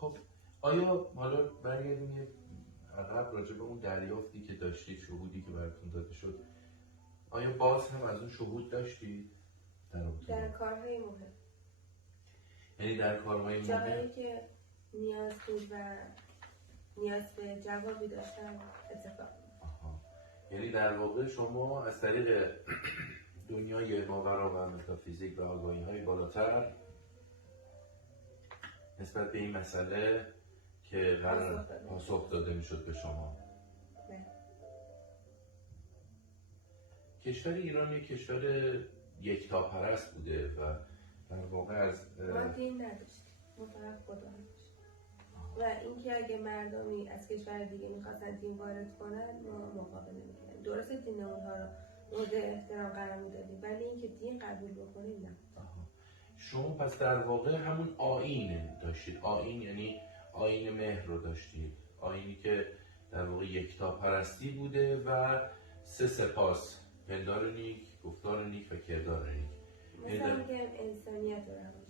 خب آیا حالا برگردیم یه عقب راجع به اون دریافتی که داشتید، شهودی که براتون داده شد، آیا باز هم از اون شهود داشتید در کارهای مهم، یعنی در کارهای مهم جایی که نیاز بود و نیاز به جوابی داشتن اتفاق آها. یعنی در واقع شما از طریق دنیای ماورا و متافیزیک و آگاهی های بالاتر نسبت به این مسئله که قرار پاسخ داده میشد به شما. نه. کشور ایران یک کشور یکتاپرست بوده و در واقع از ما دین نداشتیم، ما فقط خدا داشتیم و اینکه اگه مردمی از کشور دیگه میخواستن دین وارد کنن ما مقابله میکردیم. درسته دین اونها رو مورد احترام قرار میدادیم ولی اینکه دین قبول بکنیم نه. شما پس در واقع همون آیین داشتید. آیین یعنی آیین مهر رو داشتید، آیینی که در واقع یکتاپرستی بوده و سه سپاس: پندار نیک، گفتار نیک و کردار نیک. مثلا میگم انسانیت رو رواج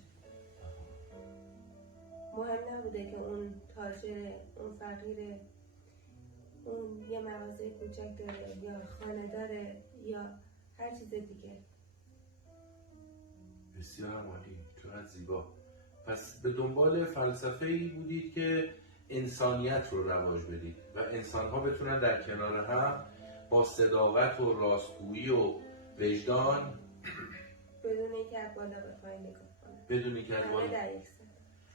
مهم نبوده که اون تاجر، اون فقیر، اون یه مغازه کوچک داره یا خانه داره یا هر چیز دیگه. بسیار عالی، چقدر زیبا. پس به دنبال فلسفه‌ای بودید که انسانیت رو رواج بدید و انسان‌ها بتونن در کنار هم با صداقت و راستگویی و وجدان، بدون اینکه از بالا به پایین نگاه کنن، بدون اینکه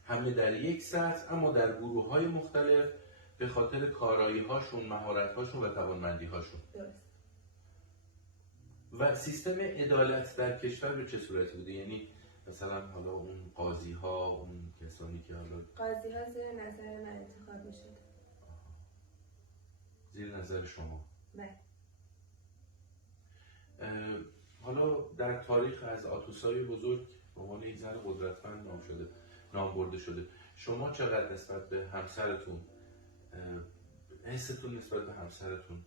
همه در یک سطح، اما در گروه‌های مختلف به خاطر کارایی‌هاشون، مهارت‌هاشون و توانمندی‌هاشون. درست. و سیستم عدالت در کشور به چه صورتی بوده؟ یعنی مثلا حالا اون قاضی‌ها، اون کسانی که حالا قاضی‌ها زیر نظر من انتخاب می‌شد. زیر نظر شما؟ بله. حالا در تاریخ از آتوسای بزرگ به عنوان یک زن قدرتمند نام برده شده. شما چقدر نسبت به همسرتون، حستون نسبت به همسرتون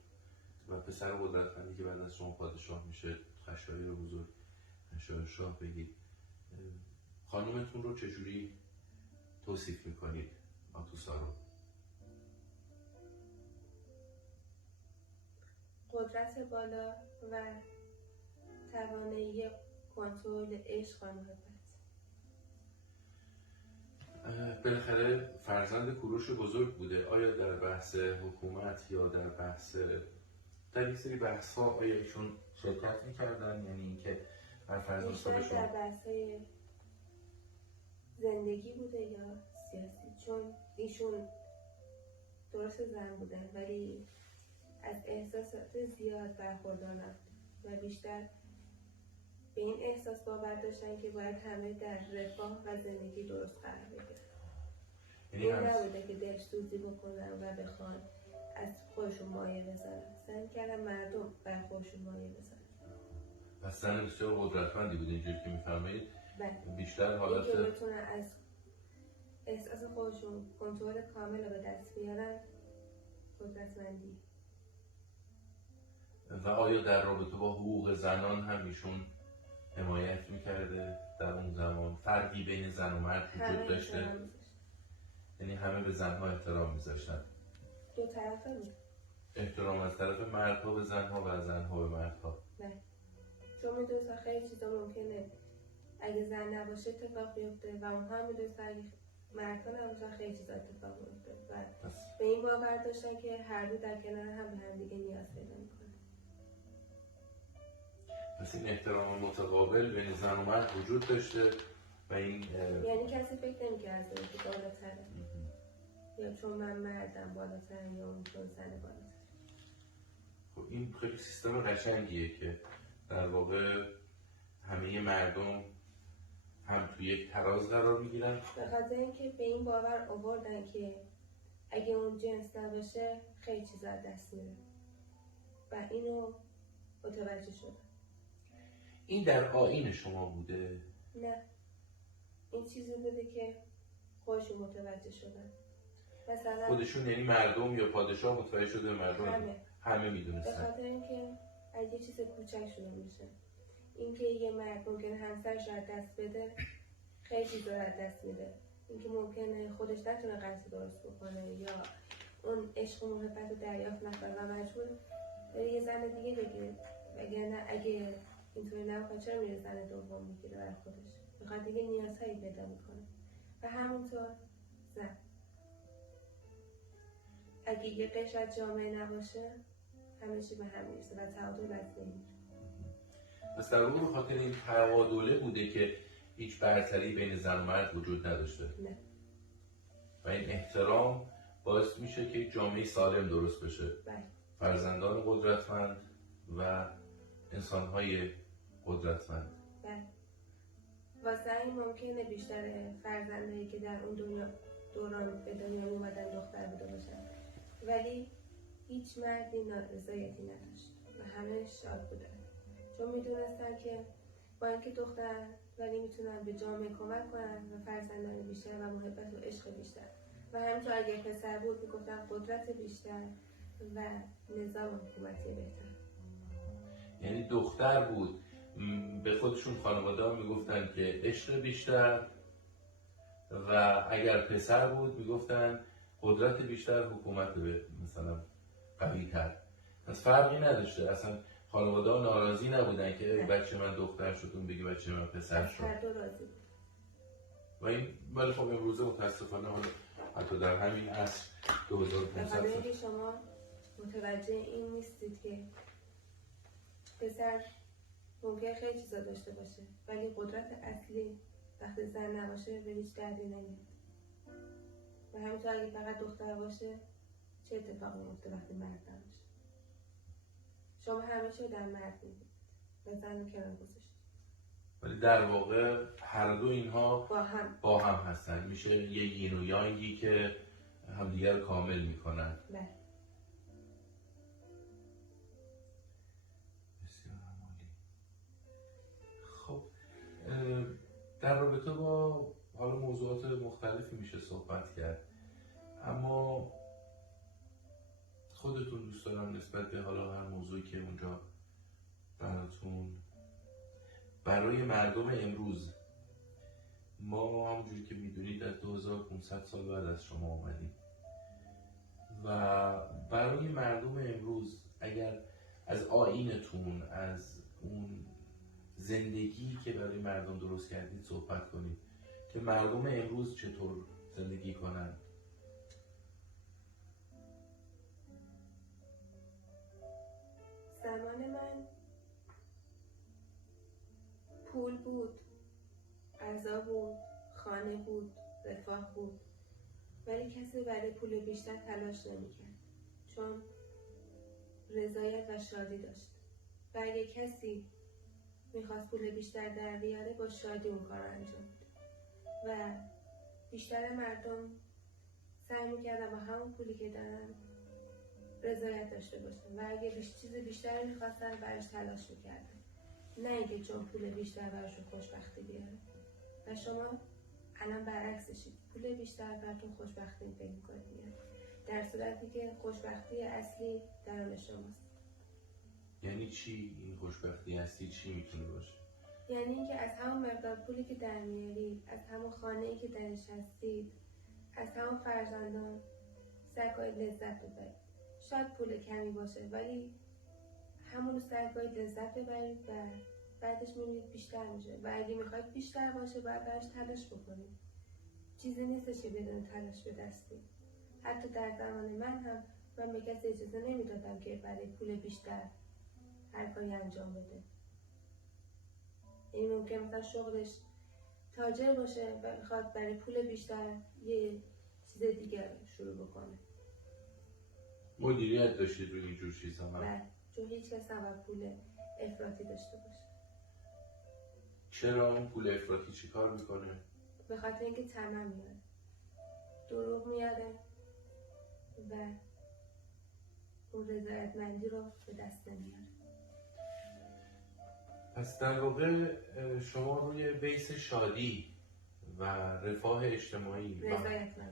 و پسر قدرتمندی که بعد از شما پادشاه میشه، خشایار بزرگ، خشایار شاه بگید، خانومتون رو چجوری توصیف میکنید آتوسا رو؟ قدرت بالا و توانایی کنترل عشق و محبت. بالاخره فرزند کوروش بزرگ بوده. آیا در بحث حکومت یا در یک سری بحث ها آیا ایشون شرکت میکردن؟ یعنی اینکه هر فرزند شما در بحث های زندگی بوده یا سیاسی؟ چون ایشون درست زن بودن ولی از احساسات زیاد برخوردار نبودن و بیشتر به این احساس باور داشتن که باید همه در رفاه و زندگی درست قرار بگیرن. این نبوده که دلسوزی بکنن و بخوان از خودشون مایه بزنن. سعی کردن مردم بر خودشون مایه بزنن. پس زن بسیار قدرتمندی بود اینجوری که میفرمایید. بیشتر حالت اینکه بتونن از احساس خودشون کنترل کامل رو به دست بیارن قدرتمندی. و آیا در رابطه با حقوق زنان هم ایشون حمایت میکرده؟ در اون زمان فرقی بین زن و مرد وجود داشته؟ یعنی همه به زنها احترام میذاشتن؟ دو طرفه بود. احترام از طرف مردها به زنها و زنها به مردها؟ نه، چون میدونستن خیلی چیزا ممکنه اگه زن نباشه اتفاق بیفته و اونها هم میدونستن اگه مردها نباشن خیلی چیزا اتفاق میفته و به این باور داشتن که هر دو در کنار هم به هم دیگه نیاز پیدا میکنن. پس این احترام متقابل بین زن و مرد وجود داشته و این یعنی کسی فکر نمی‌کرد که بالاتره یا چون من مردم بالاترم یا اون چون زن بالاتر. خب این خیلی سیستم قشنگیه که در واقع همه مردم هم توی یک تراز قرار میگیرن، به خاطر اینکه به این باور آوردن که اگه اون جنس نباشه خیلی چیزا دست میره و اینو متوجه شدن. این در آیین شما بوده؟ نه، این چیزی بوده که خودشون متوجه شدن. مثلا خودشون یعنی مردم یا پادشاه متوجه شده؟ مردم همه میدونستن. به خاطر اینکه اگه چیز کوچک شروع میشه، اینکه یه مرد ممکنه همسرش رو دست بده خیلی چیزا رو دست میده اینکه ممکنه خودش نتونه قصد درست بکنه یا اون عشق و محبت رو دریافت نکنه و مجبور بره یه زن دیگه بگیره. وگرنه اگه اینطوری نباشه چرا میره زن دوم میگیره برای خودش؟ میخواد دیگه نیازهایی پیدا میکنه. و همونطور زن اگه یه قشر از جامعه نباشه همه چی به هم میرسه و تعادل از بین میره. پس در واقع به خاطر این تعادله بوده که هیچ برتری بین زن و مرد وجود نداشته. نه. و این احترام باعث میشه که جامعه سالم درست بشه. بله. فرزندان قدرتمند و انسان‌های قدرتمند. بله. واسه این ممکنه بیشتر فرزندایی که در اون دوران به دنیا اومدن دختر بوده باشن، ولی هیچ مردی رضایتی نداشت و همه شاد بودن، چون میدونستن که با اینکه دختر ولی میتونن به جامعه کمک کنن و فرزندان بیشتر و محبت و عشق بیشتر. و همینطور اگه پسر بود میگفتن قدرت بیشتر و نظام حکومتی بهتر. یعنی دختر بود به خودشون خانواده میگفتن که عشق بیشتر، و اگر پسر بود میگفتن قدرت بیشتر، حکومت مثلا قوی تر. پس فرقی نداشته، اصلا خانواده ها ناراضی نبودن که بچه من دختر شد اون بگی بچه من پسر شد. هر دو راضی بود. و این ولی خب امروزه متاسفانه حالا حتی در همین عصر 2500 سال شما متوجه این نیستید که پسر ممکنه خیلی چیزا داشته باشه ولی قدرت اصلی وقتی زن نباشه به هیچ دردی نمیاد. و همینطور اگه فقط دختر باشه چه اتفاقی میفته وقتی مرد نباشه؟ شما همه چی در مرد میدید و زن رو کنار گذاشتید. ولی در واقع هر دو اینها با هم هستن، میشه یه یین و یانگی که همدیگر کامل میکنن. بله. بسیار عالی. خب در رابطه با حالا موضوعات مختلفی میشه صحبت کرد، اما خودتون دوست دارم نسبت به حالا هر موضوعی که اونجا براتون برای مردم امروز، ما همونجوری که میدونید از 2500 سال بعد از شما آمدیم و برای مردم امروز اگر از آیینتون، از اون زندگی که برای مردم درست کردید صحبت کنید که مردم امروز چطور زندگی کنند. زمان من پول بود، غذا بود، خانه بود، رفاه بود، ولی کسی برای پول بیشتر تلاش نمی‌کرد چون رضایت و شادی داشت. و اگه کسی میخواست پول بیشتر در بیاره با شادی اون کار انجام میده و بیشتر مردم سعی میکردن با همون پولی که دارن رضایت داشته باشن و اگه چیز بیشتری میخواستن برش تلاش میکردن، نه اینکه چون پول بیشتر براشون خوشبختی بیاره. و شما الان برعکسشید، پول بیشتر براتون خوشبختی فکر میکنید میاره، در صورتی که خوشبختی اصلی درون شماست. یعنی چی این خوشبختی اصلی چی میتونه باشه؟ یعنی اینکه از همون مقدار پولی که در میارید، از همون خانه‌ای که درش هستید، از همون فرزندان سعی کنید لذت ببرید. شاید پول کمی باشه ولی همون رو سعی کنید لذت ببرید و بعدش میبینید بیشتر میشه. و اگه میخواید بیشتر باشه باید براش تلاش بکنید. چیزی نیستش که بدون تلاش به دست بیارید. حتی در زمان من به کسی اجازه نمیدادم که برای پول بیشتر هر کاری انجام بده. این ممکن مثلا شغلش تاجر باشه و میخواد برای پول بیشتر یه چیز دیگر شروع بکنه. مدیریت داشتید روی اینجور چیزها؟ بله، چون هیچ کس نباید پول افراطی داشته باشه. چرا اون پول افراطی چی کار میکنه؟ به خاطر اینکه طمع میاره، دروغ میاره و اون رضایتمندی رو به دست نمیاره. پس در واقع شما روی بیس شادی و رفاه اجتماعی و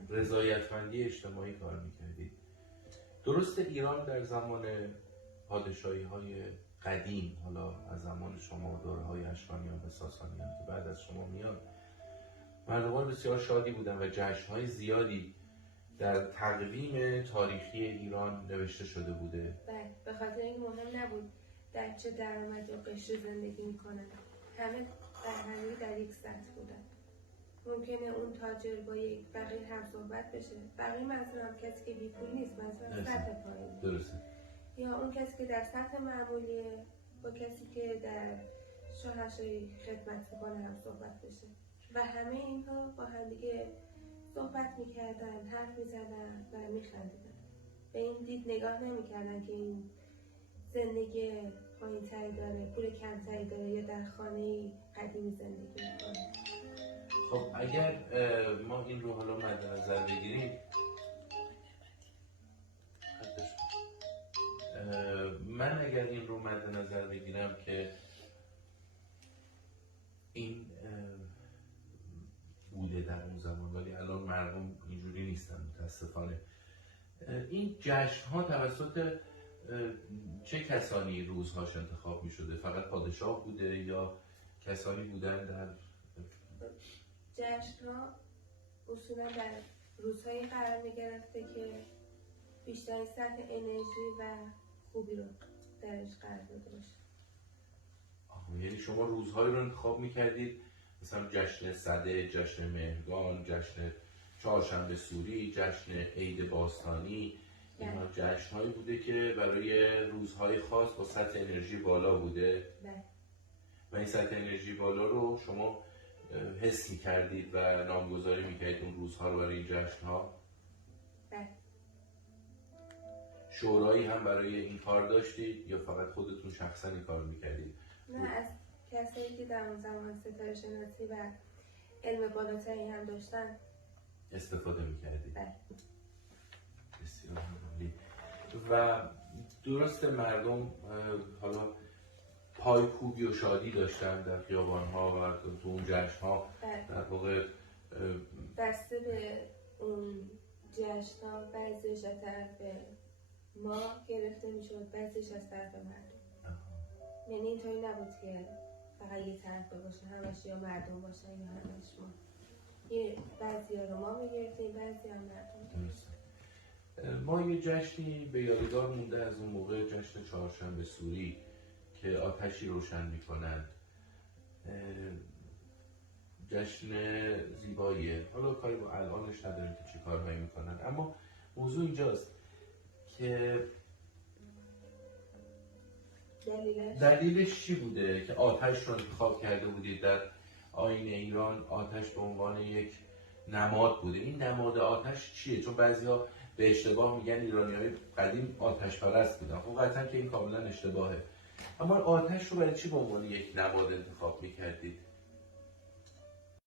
رضایتمندی اجتماعی کار میکردید. درسته ایران در زمان پادشاهی های قدیم، حالا از زمان شما دوره های اشکانیان و ساسانیان که بعد از شما میاد، مردمان بسیار شادی بودن و جشن‌های زیادی در تقویم تاریخی ایران نوشته شده بوده. بله، به خاطر این مهم نبود در چه درآمد یا قشر زندگی میکنن، همه در یک سطح بودن. ممکنه اون تاجر با یک فقیر هم صحبت بشه، فقیر منظورم کسی که بی پول نیست، منظورم سطح پایین. درسته. یا اون کسی که در سطح معمولیه با کسی که در شاهنشاهی خدمت میکنه هم صحبت بشه و همه اینها با هم دیگه صحبت میکردن، حرف میزدن و میخندیدن. به این دید نگاه نمیکردن که این زندگی پایین تری داره، پول کمتری داره یا در خانه قدیمی زندگی میکنه. خب اگر ما این رو حالا مد نظر بگیریم، من اگر این رو مد نظر بگیرم که این بوده در اون زمان، ولی الان مردم اینجوری نیستن متاسفانه. این جشن ها توسط چه کسانی روزهاش انتخاب می شده؟ فقط پادشاه بوده یا کسانی بودن در جشن ها اصولا در روزهایی قرار می گرفته که بیشتر سطح انرژی و خوبی رو درش قرار داده باشه. یعنی شما روزهایی رو انتخاب میکردید، مثلا جشن سده، جشن مهرگان، جشن چهارشنبه سوری، جشن عید باستانی، اینا جشنهایی بوده که برای روزهای خاص با سطح انرژی بالا بوده. بله. و این سطح انرژی بالا رو شما حس میکردید و نامگذاری میکردید اون روزها رو برای این جشنها؟ بله. شورایی هم برای این کار داشتید یا فقط خودتون شخصا این کار میکردید؟ نه، از کسایی که در اون زمان ستاره شناسی و علم بالاتری هم داشتن استفاده میکردید؟ بله. بسیار عالی. و درست مردم حالا پایکوبی و شادی داشتن در خیابان‌ها و تو اون جشن‌ها؟ بله. در واقع بسته به اون جشن‌ها بعضیش از طرف ما گرفته میشد، بعضیش از طرف مردم. یعنی اینطوری نبود که فقط یه طرف باشه، همش یا مردم باشن یا همش ما. یه بعضی‌ها رو ما میگرفتیم، بعضی‌ها مردم. ما یه جشنی به یادگار مونده از اون موقع، جشن چهارشنبه سوری که آتشی روشن میکنند. جشن زیباییه، حالا کاری با الانش نداریم که چه کارهایی میکنن، اما موضوع اینجاست که دلیلش چی بوده که آتش رو انتخاب کرده بودید؟ در آیین ایران آتش به عنوان یک نماد بوده. این نماد آتش چیه؟ چون بعضیا به اشتباه میگن ایرانی‌های قدیم آتش پرست بودن. خب قطعا که این کاملا اشتباهه. اما آتش رو برای چی به عنوان یک نماد انتخاب میکردید؟